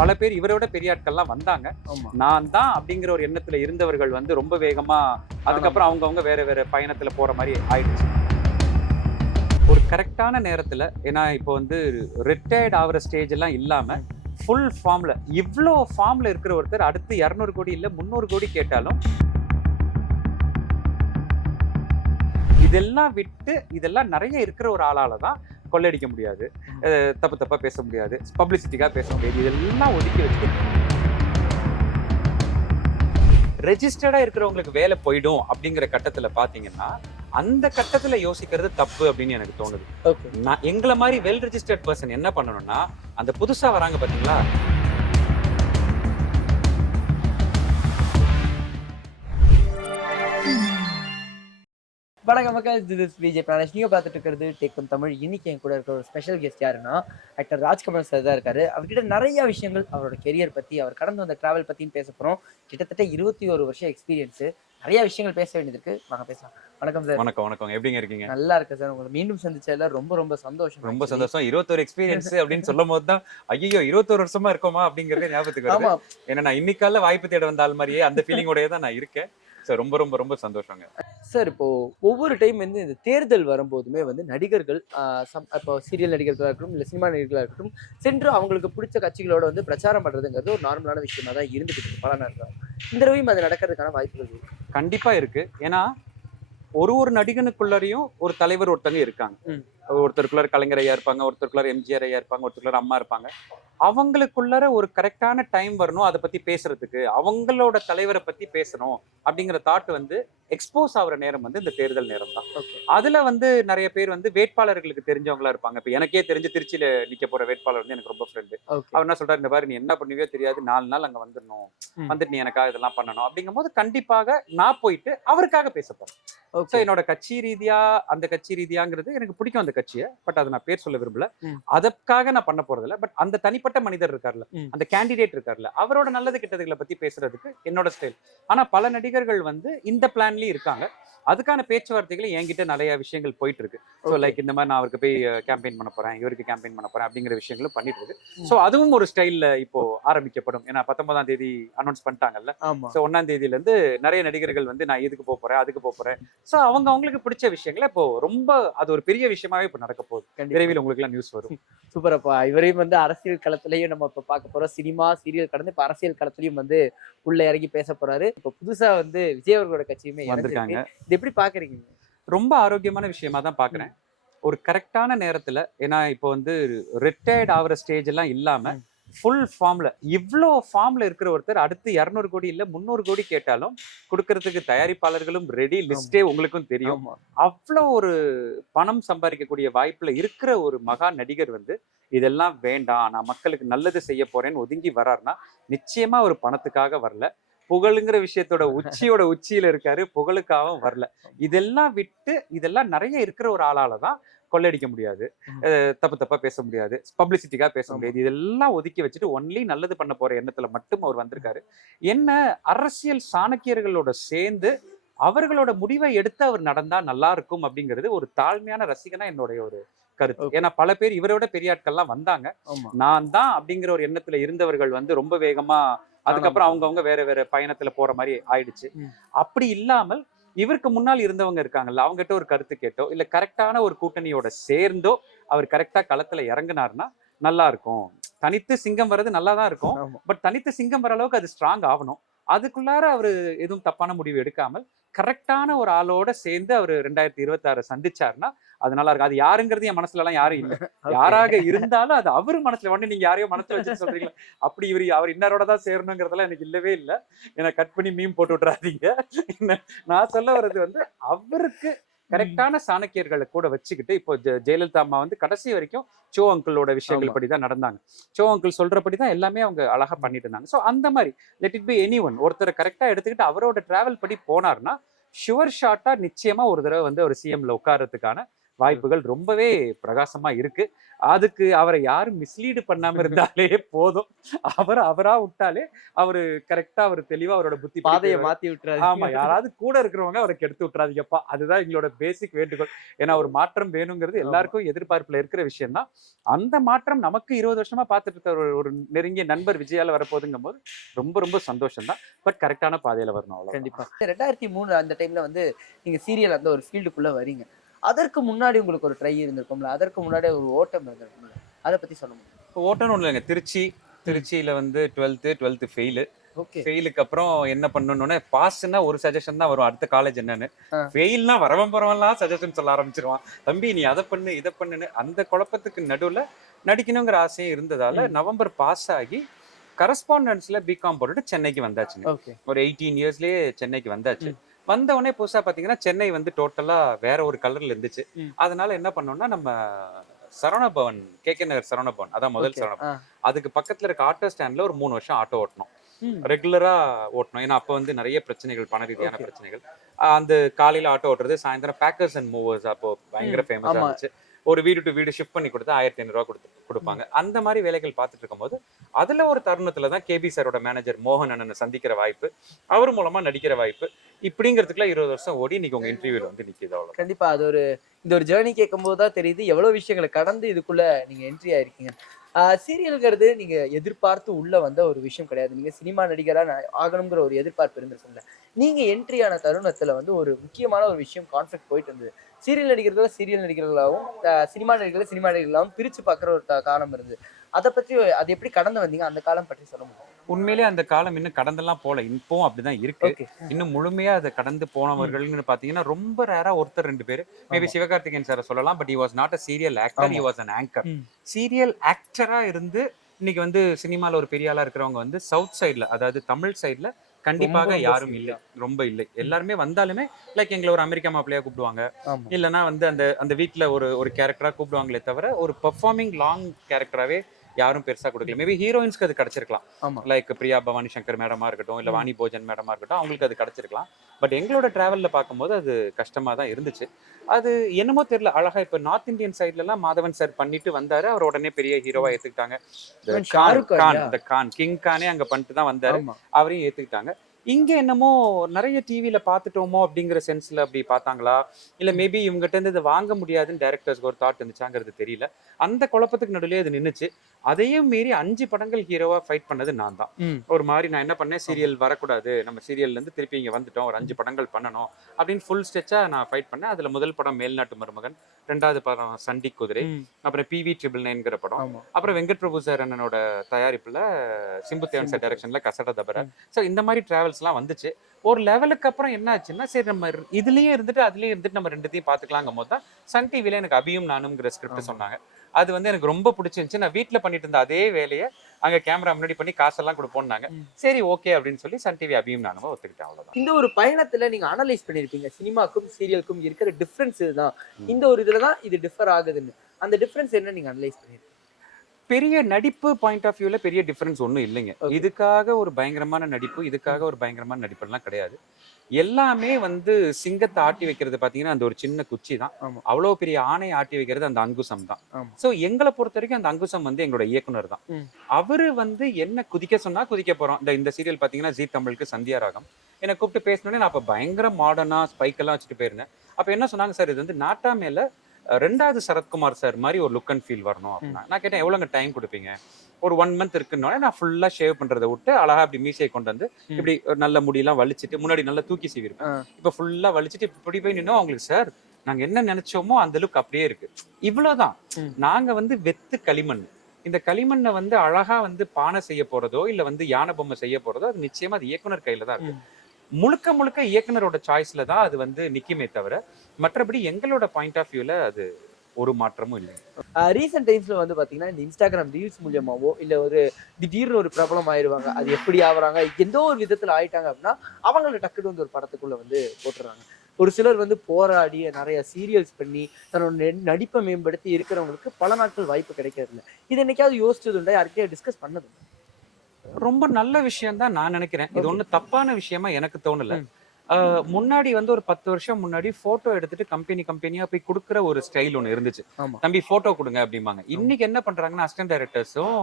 பல பேர் இவரோட பெரிய ஆட்கள்லாம் வந்தாங்க. நான் தான் அப்படிங்கிற ஒரு எண்ணத்துல இருந்தவர்கள் வந்து ரொம்ப வேகமா அதுக்கப்புறம் அவங்கவுங்க வேற வேற பயணத்துல போற மாதிரி ஆயிடுச்சு. ஒரு கரெக்டான நேரத்துல, ஏன்னா இப்போ வந்து ரிட்டையர்ட் ஆகிற ஸ்டேஜ் எல்லாம் இல்லாம ஃபுல் ஃபார்ம்ல இவ்வளோ ஃபார்ம்ல இருக்கிற ஒருத்தர் அடுத்து 200 கோடி இல்ல 300 கோடி கேட்டாலும் இதெல்லாம் விட்டு இதெல்லாம் நிறைய இருக்கிற ஒரு ஆளால தான் கொள்ளையடிக்க முடியாது, தப்பு தப்பா பேச முடியாது, பப்ளிசிட்டிக்காக பேச முடியாது. இதெல்லாம் ஒதுக்கி வச்சு ரெஜிஸ்டர்டா இருக்கிறவங்களுக்கு வேலை போயிடும் அப்படிங்கிற கட்டத்துல பாத்தீங்கன்னா அந்த கட்டத்துல யோசிக்கிறது தப்பு அப்படின்னு எனக்கு தோணுது. நான் எங்களை மாதிரி வெல் ரெஜிஸ்டர்ட் பர்சன் என்ன பண்ணணும்னா, அந்த புதுசா வராங்க பாத்தீங்களா, வணக்கம் மக்கள், திஸ் இஸ் விஜய் பிரானேஷ். நீங்கள் பார்த்துட்டு இருக்கிறது டேக் ஒன் தமிழ். இன்னைக்கு என் கூட இருக்கிற ஒரு ஸ்பெஷல் கெஸ்ட் யாருன்னா ஆக்டர் ராஜ்கமல் சார் தான் இருக்காரு. அவர்கிட்ட நிறைய விஷயங்கள் அவரோட கெரியர் பற்றி, அவர் கடந்து வந்த டிராவல் பற்றியும் பேச போகிறோம். கிட்டத்தட்ட 21 வருஷம் எக்ஸ்பீரியன்ஸு, நிறைய விஷயங்கள் பேச வேண்டியது இருக்கு. வாங்க பேசலாம். வணக்கம் சார். வணக்கம் வணக்கம். எப்படிங்க இருக்கீங்க? நல்லா இருக்கு சார். உங்களை மீண்டும் சந்திச்சதுல ரொம்ப ரொம்ப சந்தோஷம். ரொம்ப சந்தோஷம். 21 எக்ஸ்பீரியன்ஸ் அப்படின்னு சொல்லும் போது தான் ஐயோ 21 வருஷமா இருக்கோமா அப்படிங்கறதே ஞாபகத்துக்கு வருது. ஏன்னா நான் இன்னைக்கால வாய்ப்பு தேட வந்த ஆள் மாதிரியே அந்த ஃபீலிங்கோடய தான் நான் இருக்கேன். சார் ரொம்ப ரொம்ப ரொம்ப சந்தோஷங்க சார். இப்போ ஒவ்வொரு டைம் வந்து இந்த தேர்தல் வரும்போதுமே வந்து நடிகர்கள் இப்போ சீரியல் நடிகர்களாக இருக்கட்டும் இல்லை சினிமா நடிகர்களாக இருக்கட்டும் சென்று அவங்களுக்கு பிடிச்ச கட்சிகளோட வந்து பிரச்சாரம் பண்றதுங்கிறது ஒரு நார்மலான விஷயமா தான் இருந்துட்டு இருக்கு பல நேரம். இந்த தடவையும் அது நடக்கிறதுக்கான வாய்ப்புகள் இருக்கு. கண்டிப்பா இருக்கு. ஏன்னா ஒரு நடிகனுக்குள்ளரையும் ஒரு தலைவர் ஒருத்தங்க இருக்காங்க. ஒருத்தருக்குள்ளார கலைஞர் ஐயா இருப்பாங்க, ஒருத்தருக்குள்ளார எம்ஜிஆர் ஐயா இருப்பாங்க, ஒருத்தருக்குள்ளார அம்மா இருப்பாங்க. அவங்களுக்குள்ளார ஒரு கரெக்டான டைம் வரணும் அதை பத்தி பேசுறதுக்கு, அவங்களோட தலைவரை பத்தி பேசணும் அப்படிங்கிற தாட் வந்து எக்ஸ்போஸ் ஆகுற நேரம் வந்து இந்த தேர்தல் நேரம் தான். அதுல வந்து நிறைய பேர் வந்து வேட்பாளர்களுக்கு தெரிஞ்சவங்களா இருப்பாங்க. இப்ப எனக்கே தெரிஞ்சு திருச்சியில நிக்க போற வேட்பாளர் வந்து எனக்கு ரொம்ப ஃப்ரெண்டு. அவர் என்ன சொல்றாரு, இந்த மாதிரி நீ என்ன பண்ணுவியோ தெரியாது, 4 நாள் அங்க வந்துடணும், வந்துட்டு நீ எனக்காக இதெல்லாம் பண்ணணும் அப்படிங்கும் போது கண்டிப்பாக நான் போயிட்டு அவருக்காக பேச போறேன். என்னோட கட்சி ரீதியா அந்த கட்சி ரீதியாங்கிறது எனக்கு பிடிக்கும் அந்த கட்சியை, பட் அதை நான் பேர் சொல்ல விரும்பல. அதற்காக நான் பண்ண போறதில்ல. பட் அந்த தனிப்பட்ட மனிதர் இருக்கார்ல, அந்த கேண்டிடேட் இருக்கார்ல, அவரோட நல்லது கெட்டதுகளை பத்தி பேசுறதுக்கு என்னோட ஸ்டைல். ஆனா பல நடிகர்கள் வந்து இந்த பிளான்லயும் இருக்காங்க. அதுக்கான பேச்சுவார்த்தைகளை என்கிட்ட நிறைய விஷயங்கள் போயிட்டு இருக்கு. ஸோ லைக் இந்த மாதிரி நான் அவருக்கு போய் கேம்பெயின் பண்ண போறேன், இவருக்கு கேம்பெயின் பண்ண போறேன் அப்படிங்கிற விஷயங்களும் பண்ணிட்டு இருக்கு. ஸோ அதுவும் ஒரு ஸ்டைல்ல இப்போ ஆரம்பிக்கப்படும். ஏன்னா 19ஆம் தேதி அனௌன்ஸ் பண்ணிட்டாங்கல்ல. ஸோ 1ஆம் தேதியில இருந்து நிறைய நடிகர்கள் வந்து நான் இதுக்கு போறேன் அதுக்கு போறேன். ஸோ அவங்களுக்கு பிடிச்ச விஷயங்களை இப்போ ரொம்ப அது ஒரு பெரிய விஷயமாவே இப்போ நடக்க போகுது. விரைவில் உங்களுக்கு எல்லாம் நியூஸ் வரும். சூப்பர். அப்பா இவரையும் வந்து அரசியல் களத்திலையும் நம்ம இப்ப பார்க்க போறோம். சினிமா சீரியல் கடந்து இப்ப அரசியல் களத்திலையும் வந்து உள்ள இறங்கி பேச போறாரு. இப்ப புதுசா வந்து விஜய் அவர்களோட கட்சியுமே வந்திருக்காங்க. இது எப்படி பாக்குறீங்க? ரொம்ப ஆரோக்கியமான விஷயமா தான் பாக்குறேன். ஒரு கரெக்டான நேரத்துல, ஏன்னா இப்போ வந்து ரிட்டையர்ட் ஆகிற ஸ்டேஜ் எல்லாம் இல்லாம ஃபுல் ஃபார்ம்ல இவ்வளோ ஃபார்ம்ல இருக்கிற ஒருத்தர் அடுத்து 200 கோடி இல்ல 300 கோடி கேட்டாலும் கொடுக்கறதுக்கு தயாரிப்பாளர்களும் ரெடி, லிஸ்டே உங்களுக்கும் தெரியும். அவ்வளோ ஒரு பணம் சம்பாதிக்கக்கூடிய வாய்ப்புல இருக்கிற ஒரு மகா நடிகர் வந்து இதெல்லாம் வேண்டாம், நான் மக்களுக்கு நல்லது செய்ய போறேன்னு ஒதுங்கி வர்றாருன்னா நிச்சயமா ஒரு பணத்துக்காக வரல, புகழுங்கிற விஷயத்தோட உச்சியோட உச்சியில இருக்காரு, புகழுக்காகவும் வரல. இதெல்லாம் விட்டு இதெல்லாம் நிறைய இருக்கிற ஒரு ஆளால தான் கொள்ளையடிக்க முடியாது, தப்பு தப்பா பேச முடியாது, பப்ளிசிட்டிக்காக பேச முடியாது. இதெல்லாம் ஒதுக்கி வச்சுட்டு ஒன்லி நல்லது பண்ண போற எண்ணத்துல மட்டும் அவர் வந்திருக்காரு. என்ன அரசியல் சாணக்கியர்களோட சேர்ந்து அவர்களோட முடிவை எடுத்து அவர் நடந்தா நல்லா இருக்கும் அப்படிங்கிறது ஒரு தாழ்மையான ரசிகனா என்னுடைய ஒரு கருத்து. ஏன்னா பல பேர் இவரோட பெரிய ஆட்கள்லாம் வந்தாங்க. நான் தான் அப்படிங்கிற ஒரு எண்ணத்துல இருந்தவர்கள் வந்து ரொம்ப வேகமா அதுக்கப்புறம் அவங்கவுங்க வேற வேற பயணத்துல போற மாதிரி ஆயிடுச்சு. அப்படி இல்லாமல் இவருக்கு முன்னால் இருந்தவங்க இருக்காங்கல்ல, அவங்ககிட்ட ஒரு கருத்து கேட்டோ இல்ல கரெக்டான ஒரு கூட்டணியோட சேர்ந்தோ அவர் கரெக்டா களத்துல இறங்குனாருன்னா நல்லா இருக்கும். தனித்து சிங்கம் வர்றது நல்லா தான் இருக்கும், பட் தனித்து சிங்கம் வர அளவுக்கு அது ஸ்ட்ராங் ஆகணும். அதுக்குள்ளார அவரு எதுவும் தப்பான முடிவு எடுக்காமல் கரெக்டான ஒரு ஆளோட சேர்ந்து அவர் 2026 சந்திச்சாருன்னா அது நல்லா இருக்கும். அது யாருங்கிறது என் மனசுல எல்லாம் யாரும் இல்லை. யாராக இருந்தாலும் அது அவரு மனசுல வந்து நீங்க யாரையோ மனசுல வச்சு சொல்றீங்களா, அப்படி அவர் இன்னரோட தான் சேரணுங்கிறதெல்லாம் எனக்கு இல்லவே இல்லை. ஏன்னா கட் பண்ணி மீம் போட்டு விட்டுறாதீங்க. நான் சொல்ல வர்றது வந்து அவருக்கு கரெக்டான சாணக்கியர்களை கூட வச்சுக்கிட்டு, இப்போ ஜெயலலிதா அம்மா வந்து கடைசி வரைக்கும் சோ அங்கிளோட விஷயங்கள் படிதான் நடந்தாங்க. சோ அங்கிள் சொல்றபடிதான் எல்லாமே அவங்க அழகா பண்ணிட்டு இருந்தாங்க. ஸோ அந்த மாதிரி let it be any one, ஒருத்தரை கரெக்டா எடுத்துக்கிட்டு அவரோட டிராவல் படி போனார்னா ஷுவர் ஷார்ட்டா நிச்சயமா ஒரு தடவை வந்து ஒரு சிஎம்ல உட்கார்றதுக்கான வாய்ப்புகள் ரொம்பவே பிரகாசமா இருக்கு. அதுக்கு அவரை யாரும் மிஸ்லீடு பண்ணாம இருந்தாலே போதும். அவரா விட்டாலே அவரு கரெக்டா அவரு தெளிவா அவரோட புத்தி பாதையை மாத்தி விட்டுறாரு. ஆமா, யாராவது கூட இருக்கிறவங்க அவரை கெடுத்து விட்டுறாதீங்கப்பா. அதுதான் எங்களோட பேசிக் வேண்டுகோள். ஏன்னா ஒரு மாற்றம் வேணுங்கிறது எல்லாருக்கும் எதிர்பார்ப்புல இருக்கிற விஷயம் தான். அந்த மாற்றம் நமக்கு 20 வருஷமா பார்த்துட்டு இருக்க ஒரு நெருங்கிய நண்பர் விஜயால வரப்போகுதுங்கும் போது ரொம்ப ரொம்ப சந்தோஷம் தான். பட் கரெக்டான பாதையில வரணும் அவ்வளவுதான். கண்டிப்பா 2003 அந்த டைம்ல வந்து நீங்க சீரியல் அந்த ஒரு ஃபீல்டுக்குள்ள வரீங்க. அதற்கு முன்னாடி உங்களுக்கு ஒரு ட்ரை இருந்திருக்கும்ல, அதற்கு முன்னாடி ஒரு ஓட்டம் இருந்திருக்கும்ல, அதை பத்தி சொல்ல முடியும்? இப்போ ஓட்டம்னு ஒண்ணு இல்லைங்க. திருச்சியில வந்து 12th ஃபெயிலு. ஓகே. ஃபெயிலுக்கு அப்புறம் என்ன பண்ணணும்னு பாஸ்னா ஒரு சஜஷன் தான் வரும். அடுத்த காலேஜ் என்னன்னு. ஆ. ஃபெயில்னா வரவன் போறவன்லாம் சஜஷன் சொல்ல ஆரம்பிச்சிருவான். தம்பி நீ அதை பண்ணு இதை பண்ணுன்னு. அந்த குழப்பத்துக்கு நடுவுல நடிக்கணுங்கிற ஆசையும் இருந்ததால நவம்பர் பாஸ் ஆகி கரஸ்பாண்டன்ஸ்ல பிகாம் போட்டுட்டு சென்னைக்கு வந்தாச்சுங்க. ஓகே. ஒரு 18 இயர்ஸ்லயே சென்னைக்கு வந்தாச்சு. வந்த உடனே புதுசா பாத்தீங்கன்னா சென்னை வந்து டோட்டலா வேற ஒரு கலர்ல இருந்துச்சு. அதனால என்ன பண்ணோம்னா நம்ம சரவணபவன், KK நகர் சரவணபவன், அதான் முதல் சரவணபவன், அதுக்கு பக்கத்துல இருக்க ஆட்டோ ஸ்டாண்ட்ல ஒரு 3 வருஷம் ஆட்டோ ஓட்டணும். ரெகுலரா ஓட்டணும். ஏன்னா அப்ப வந்து நிறைய பிரச்சனைகள், பண ரீதியான பிரச்சனைகள். அந்த காலையில ஆட்டோ ஓட்டுறது, சாயந்தரம் பேக்கர்ஸ் அண்ட் மூவர்ஸ் அப்போ பயங்கர ஃபேமஸா இருந்துச்சு. ஒரு வீடு டு வீடு ஷிஃப்ட் பண்ணி கொடுத்தா 1500 ரூபா கொடுப்பாங்க. அந்த மாதிரி வேலைகள் பார்த்துட்டு இருக்கும்போது அதுல ஒரு தருணத்துல தான் KB சாரோட மேனேஜர் மோகன் அண்ணனை சந்திக்கிற வாய்ப்பு, அவர் மூலமா நடிக்கிற வாய்ப்பு, இப்படிங்கிறதுக்குள்ள 20 வருஷம் ஓடி இன்னைக்கு உங்க இன்டர்வியூல வந்து நிக்குது. அவ்வளவு. கண்டிப்பா அது ஒரு இந்த ஒரு ஜேர்னி கேட்கும்போது தான் தெரியுது எவ்வளவு விஷயங்களை கடந்து இதுக்குள்ள நீங்க என்ட்ரி ஆயிருக்கீங்க. சீரியல்ங்கிறது நீங்க எதிர்பார்த்து உள்ள வந்த ஒரு விஷயம் கிடையாது. நீங்க சினிமா நடிகரா ஆகணுங்கிற ஒரு எதிர்பார்ப்பு இருந்திருக்கும்ல. நீங்க என்ட்ரி ஆன தருணத்துல வந்து ஒரு முக்கியமான ஒரு விஷயம் கான்ஃபிளிக்ட் போயிட்டு இருந்தது. சீரியல் நடிகர்களாகவும் சினிமா நடிகர்களாகவும் பிரிச்சு பார்க்குற ஒரு காலம் இருந்தது. அதை பற்றி அது எப்படி கடந்து வந்தீங்க? அந்த காலம் பற்றி சொல்ல முடியும்? உண்மையிலேயே அந்த காலம் இன்னும் கடந்தெல்லாம் போல, இப்பவும் அப்படிதான் இருக்கு. ஓகே. இன்னும் முழுமையா அதை கடந்து போனவர்கள்னு பாத்தீங்கன்னா ரொம்ப ரேரா ஒருத்தர் 2 பேர். மேபி சிவகார்த்திகேயன் சார் சொல்லலாம். But he was not a serial actor, he was an anchor. Serial ஆக்டரா இருந்து இன்னைக்கு வந்து சினிமால ஒரு பெரிய ஆளா இருக்கிறவங்க வந்து சவுத் சைட்ல, அதாவது தமிழ் சைட்ல கண்டிப்பாக யாரும் இல்லை. ரொம்ப இல்லை. எல்லாருமே வந்தாலுமே லைக் எங்களை ஒரு அமெரிக்கா மாப்பிள்ளையா கூப்பிடுவாங்க, இல்லைன்னா வந்து அந்த அந்த வீட்டுல ஒரு கேரக்டரா கூப்பிடுவாங்களே தவிர ஒரு பெர்ஃபார்மிங் லாங் கேரக்டராவே யாரும் பெருசா கொடுக்கல. மேபி ஹீரோயின்ஸ்க்கு அது கிடைச்சிருக்கலாம். லைக் பிரியா பவானி சங்கர் மேடமா இருக்கட்டும், இல்ல வாணி போஜன் மேடமா இருக்கட்டும், அவங்களுக்கு அது கிடைச்சிருக்கலாம். பட் எங்களோட டிராவல்ல பார்க்கும்போது அது கஷ்டமா தான் இருந்துச்சு. அது என்னமோ தெரியல, அழகா இப்ப நார்த் இந்தியன் சைட்ல எல்லாம் மாதவன் சார் பண்ணிட்டு வந்தாரு, அவர் உடனே பெரிய ஹீரோவா ஏத்துக்கிட்டாங்க. கிங் கானே அங்க பண்ணிட்டு தான் வந்தாரு, அவரையும் ஏத்துக்கிட்டாங்க. இங்க என்னமோ நிறைய டிவில பாத்துட்டோமோ அப்படிங்கிற சென்ஸ்ல அப்படி பார்த்தாங்களா, இல்ல மேபி இவங்ககிட்ட இருந்து இதை வாங்க முடியாதுன்னு டைரக்டர்ஸ்க்கு ஒரு தாட் இருந்துச்சாங்கிறது தெரியல. அந்த குழப்பத்துக்கு நடுவுலயே அது நின்னுச்சு. அதையும் மீறி 5 படங்கள் ஹீரோவா ஃபைட் பண்ணது நான் தான். ஒரு மாதிரி நான் என்ன பண்ணேன், சீரியல் வரக்கூடாது, நம்ம சீரியல்ல இருந்து திருப்பி இங்க வந்துட்டோம், ஒரு 5 படங்கள் பண்ணணும் அப்படின்னு ஃபுல் ஸ்டெச்சா நான் ஃபைட் பண்ணேன். அதுல முதல் படம் மேல்நாட்டு மருமகன், 2வது படம் சண்டி குதிரை, அப்புறம் PV999ங்கிற படம், அப்புறம் வெங்கட் பிரபு சார் அண்ணனோட தயாரிப்புல சிம்பு தேவன் சார் டைரக்ஷன்ல கசட தபர. ஸோ இந்த மாதிரி டிராவல்ஸ் எல்லாம் வந்துச்சு. ஒரு லெவலுக்கு அப்புறம் என்ன ஆச்சுன்னா, சரி நம்ம இதுலயே இருந்துட்டு அதுலயே இருந்துட்டு நம்ம ரெண்டுத்தையும் பாத்துக்கலாங்கும் போது தான் சன் டிவில எனக்கு அபியும் நானும்ங்கிற ஸ்கிரிப்ட் சொன்னாங்க. அது வந்து எனக்கு ரொம்ப பிடிச்சிருந்துச்சு. நான் வீட்டுல பண்ணிட்டு இருந்த அதே வேலையை அங்க கேமரா முன்னாடி பண்ணி காசெல்லாம் கொடுப்போம்னாங்க. சரி ஓகே அப்படின்னு சொல்லி சன் டிவி அபியும் நானும் ஒத்துக்கிட்டேன். அவ்வளவுதான். இந்த ஒரு பயணத்துல நீங்க அனலைஸ் பண்ணிருப்பீங்க, சினிமாக்கும் சீரியலுக்கும் இருக்கிற டிஃபரன்ஸ் இதுதான், இந்த ஒரு இதுலதான் இது டிஃபர் ஆகுதுன்னு. அந்த டிஃபரன்ஸ் என்ன நீங்க அனலைஸ் பண்ணிருக்கீங்க? பெரிய நடிப்பு பாயிண்ட் ஆஃப் வியூல பெரிய டிஃபரன்ஸ் ஒன்றும் இல்லைங்க. இதுக்காக ஒரு பயங்கரமான நடிப்பு, இதுக்காக ஒரு பயங்கரமான நடிப்பெல்லாம் கிடையாது. எல்லாமே வந்து சிங்கத்தை ஆட்டி வைக்கிறது பாத்தீங்கன்னா அந்த ஒரு சின்ன குச்சி தான். அவ்வளவு பெரிய ஆணை ஆட்டி வைக்கிறது அந்த அங்குசம் தான். சோ எங்களை பொறுத்த வரைக்கும் அந்த அங்குசம் வந்து எங்களோட இயக்குனர் தான். அவரு வந்து என்ன குதிக்க சொன்னா குதிக்க போறோம். இந்த சீரியல் பாத்தீங்கன்னா ஜீ தமிழுக்கு சந்தியா ராகம் என்னை கூப்பிட்டு பேசணுன்னே நான் அப்ப பயங்கர மாடர்னா ஸ்பைக் எல்லாம் வச்சுட்டு போயிருந்தேன். அப்ப என்ன சொன்னாங்க, சார் இது வந்து நாட்டா மேல 2வது சரத்குமார் சார் மாதிரி ஒரு லுக் அண்ட் ஃபீல் வரணும் அப்படின்னா. நான் கேட்டேன் எவ்வளவுங்க டைம் கொடுப்பீங்க? ஒரு 1 மந்த் இருக்குன்னு. நான் ஃபுல்லா ஷேவ் பண்றதை விட்டு அழகா அப்படி மீசையை கொண்டு வந்து இப்படி நல்ல முடியெல்லாம் வலிச்சுட்டு, முன்னாடி நல்லா தூக்கி சீவிருப்பேன், இப்ப ஃபுல்லா வலிச்சுட்டு இப்படி போய் நின்னோம். அவங்களுக்கு சார் நாங்க என்ன நினைச்சோமோ அந்த லுக் அப்படியே இருக்கு. இவ்வளவுதான். நாங்க வந்து வெத்து களிமண். இந்த களிமண்ணை வந்து அழகா வந்து பானை செய்ய போறதோ இல்ல வந்து யானை பொம்மை செய்ய போறதோ அது நிச்சயமா அது இயக்குனர் கையில தான் இருக்கு. முழுக்க முழுக்க இயக்குனரோட சாய்ஸ்ல தான் அது வந்து நிக்குமே தவிர மற்றபடி எங்களோட பாயிண்ட் ஆஃப் வியூல அது ஒரு மாற்றமும் இல்லை. ரீசெண்ட் டைம்ஸ்ல வந்து பாத்தீங்கன்னா இந்த இன்ஸ்டாகிராம் ரீல்ஸ் மூலியமாவோ இல்ல ஒரு திடீர்னு ஒரு பிரபலம் ஆயிடுவாங்க, அது எப்படி ஆகுறாங்க, எந்தோ ஒரு விதத்துல ஆயிட்டாங்க அப்படின்னா அவங்கள டக்குனு வந்து ஒரு படத்துக்குள்ள வந்து போட்டுறாங்க. ஒரு சிலர் வந்து போராடி நிறைய சீரியல்ஸ் பண்ணி தன்னோட நடிப்பை மேம்படுத்தி இருக்கிறவங்களுக்கு பல நாட்கள் வாய்ப்பு கிடைக்கிறது இல்லை. இது என்னைக்காவது யோசிச்சது உண்டா? யார்கிட்டயும் டிஸ்கஸ் பண்ணது? ரொம்ப நல்ல விஷயம் தான் நான் நினைக்கிறேன். இது ஒண்ணு தப்பான விஷயமா எனக்கு தோணல. முன்னாடி வந்து ஒரு 10 வருஷம் முன்னாடி போட்டோ எடுத்துட்டு கம்பெனியா போய் கொடுக்குற ஒரு ஸ்டைல் ஒன்று இருந்துச்சு. ஆமா. தம்பி போட்டோ கொடுங்க அப்படிம்பாங்க. இன்னைக்கு என்ன பண்றாங்கன்னா அசிஸ்டன்ட் டைரக்டர்ஸும்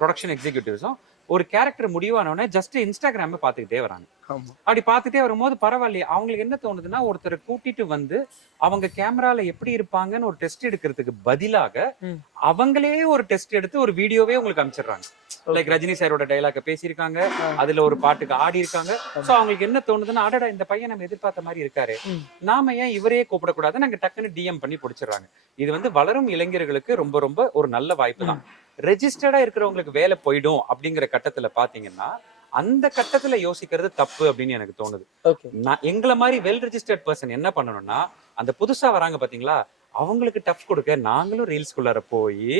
ப்ரொடக்ஷன் எக்ஸிக்யூட்டிவ்ஸும் ஒரு கேரக்டர் முடிவானோடனே ஜஸ்ட் இன்ஸ்டாகிராம பார்த்துக்கிட்டே வராங்க. ஆமா. அப்படி பார்த்துட்டே வரும்போது பரவாயில்லையே, அவங்களுக்கு என்ன தோணுதுன்னா ஒருத்தரை கூட்டிட்டு வந்து அவங்க கேமரால எப்படி இருப்பாங்கன்னு ஒரு டெஸ்ட் எடுக்கிறதுக்கு பதிலாக ம். அவங்களே ஒரு டெஸ்ட் எடுத்து ஒரு வீடியோவே உங்களுக்கு அனுப்பிச்சிடுறாங்க. லைக் ரஜினி சாரோட டைலாக பேசியிருக்காங்க, அதுல ஒரு பாட்டுக்கு ஆடி இருக்காங்க. சோ அவங்களுக்கு என்ன தோணுதுன்னா, அடடா இந்த பையன் நம்ம எதிர்பார்த்த மாதிரி இருக்காரு, ம். நாம ஏன் இவரே கூப்பிடக்கூடாது, நாங்க டக்குன்னு டிஎம் பண்ணி பிடிச்சிடுறாங்க. இது வந்து வளரும் இளைஞர்களுக்கு ரொம்ப ரொம்ப ஒரு நல்ல வாய்ப்பு தான். ரெஜிஸ்டர்டா இருக்கிறவங்களுக்கு வேலை போயிடும் அப்படிங்கிற கட்டத்துல பாத்தீங்கன்னா அந்த கட்டத்துல யோசிக்கிறது தப்பு அப்படின்னு எனக்கு தோணுது. ஓகே. நான் எங்களை மாதிரி வெல் ரெஜிஸ்டர்ட் பர்சன் என்ன பண்ணணும்னா, அந்த புதுசா வராங்க பாத்தீங்களா, அவங்களுக்கு டஃப் கொடுக்க நாங்களும் ரீல்ஸ்குள்ளார போய்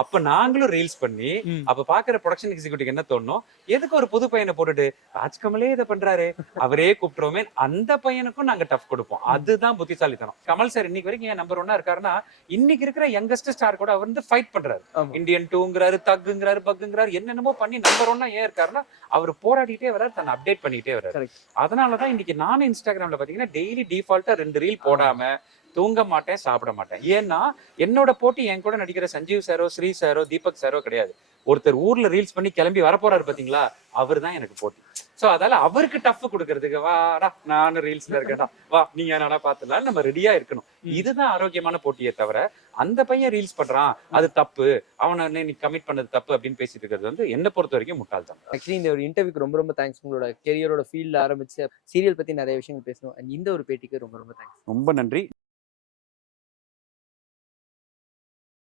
அப்ப நாங்களும் ரீல்ஸ் பண்ணி ம். அப்ப பாக்குற ப்ரொடக்ஷன் எக்ஸிக்யூட்டிவ் என்ன தோணும், எதுக்கு ஒரு புது பையனை போட்டுட்டு ராஜ்கமலே இதை பண்றாரு அவரே கூப்பிட்டுருவோமே, அந்த பையனுக்கும் நாங்க டஃப் கொடுப்போம். அதுதான் புத்திசாலித்தனம். கமல் சார் இன்னைக்கு வரைக்கும் ஏன் நம்பர் 1 இருக்காருன்னா, இன்னைக்கு இருக்கிற யங்கஸ்ட் ஸ்டார் கூட அவர் வந்து ஃபைட் பண்றாரு. ஆமா. இந்தியன் 2ங்கிறாரு, தக்குங்கிறாரு, பக்குங்கிறாரு, என்னென்னமோ பண்ணி நம்பர் 1 ஏன் இருக்காருன்னா அவர் போராடிட்டே வர்றாரு, தன்னை அப்டேட் பண்ணிட்டே வர்றாரு. Correct. அதனாலதான் இன்னைக்கு நானும் இன்ஸ்டாகிராம்ல பாத்தீங்கன்னா டெய்லி டிஃபால்ட்டா 2 ரீல் போடாம தூங்க மாட்டேன், சாப்பிட மாட்டேன். ஏன்னா என்னோட போட்டி என் கூட நடிக்கிற சஞ்சீவ் சாரோ, ஸ்ரீ சாரோ, தீபக் சாரோ கிடையாது. ஒருத்தர் ஊர்ல ரீல்ஸ் பண்ணி கிளம்பி வரப்போறாரு பாத்தீங்களா, அவர் தான் எனக்கு போட்டி. சோ அதால அவருக்கு டஃப் கொடுக்கறதுக்கு, வாடா நானும் ரீல்ஸ்ல இருக்கேன்டா, வா நீங்க என்னடா பாத்துலாம் நம்ம ரெடியா இருக்கணும். இதுதான் ஆரோக்கியமான போட்டியே தவிர, அந்த பையன் ரீல்ஸ் பண்றான் அது தப்பு, அவனை நீ கமிட் பண்ணது தப்பு அப்படின்னு பேசிட்டு இருக்கிறது வந்து என்ன பொறுத்த வரைக்கும் முட்டாள்தான். ஆக்சுவலி இந்த ஒரு இன்டர்வியூக்கு ரொம்ப ரொம்ப தேங்க்ஸ். உங்களோட கெரியரோட ஃபீல்ட்ல ஆரம்பிச்சு சீரியல் பத்தி நிறைய விஷயங்கள் பேசணும். அண்ட் இந்த ஒரு பேட்டிக்கு ரொம்ப ரொம்ப தேங்க்ஸ். ரொம்ப நன்றி.